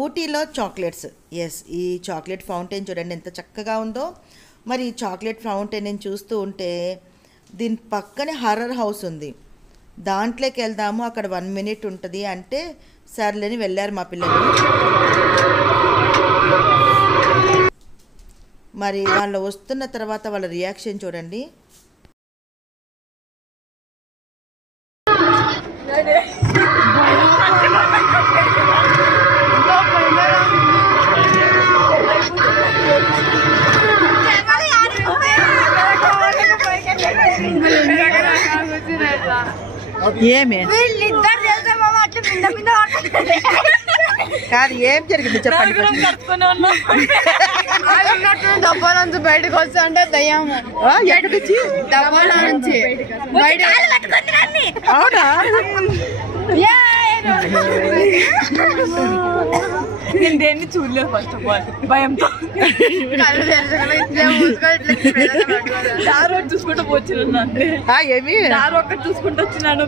ఊటీలో chocolates. Yes, ఈ chocolate fountain చూడండి ఎంత చక్కగా ఉందో. మరి ఈ చాక్లెట్ ఫౌంటైన్ నేను చూస్తూ ఉంటే దీని పక్కనే హర్రర్ హౌస్ ఉంది, దాంట్లోకి వెళ్దాము, అక్కడ 1 minute ఉంటుంది అంటే సర్లేని వెళ్ళారు మా పిల్లలు. మరి వాళ్ళు వస్తున్న తర్వాత వాళ్ళ రియాక్షన్ చూడండి. ఏమి కాదు, ఏం జరిగింది చెప్పండి. డబ్బా నుంచి బయటకు వస్తా అంటే దయ్యాము ఎక్కడి నుంచి? డబ్బా నుంచి అవునా? నేను దేన్ని చూడలేదు ఫస్ట్ ఆఫ్ ఆల్, భయంతో దారు చూసుకుంటూ వచ్చినాను అంటే. ఏమి దారు ఒక్కటి చూసుకుంటూ వచ్చినాను,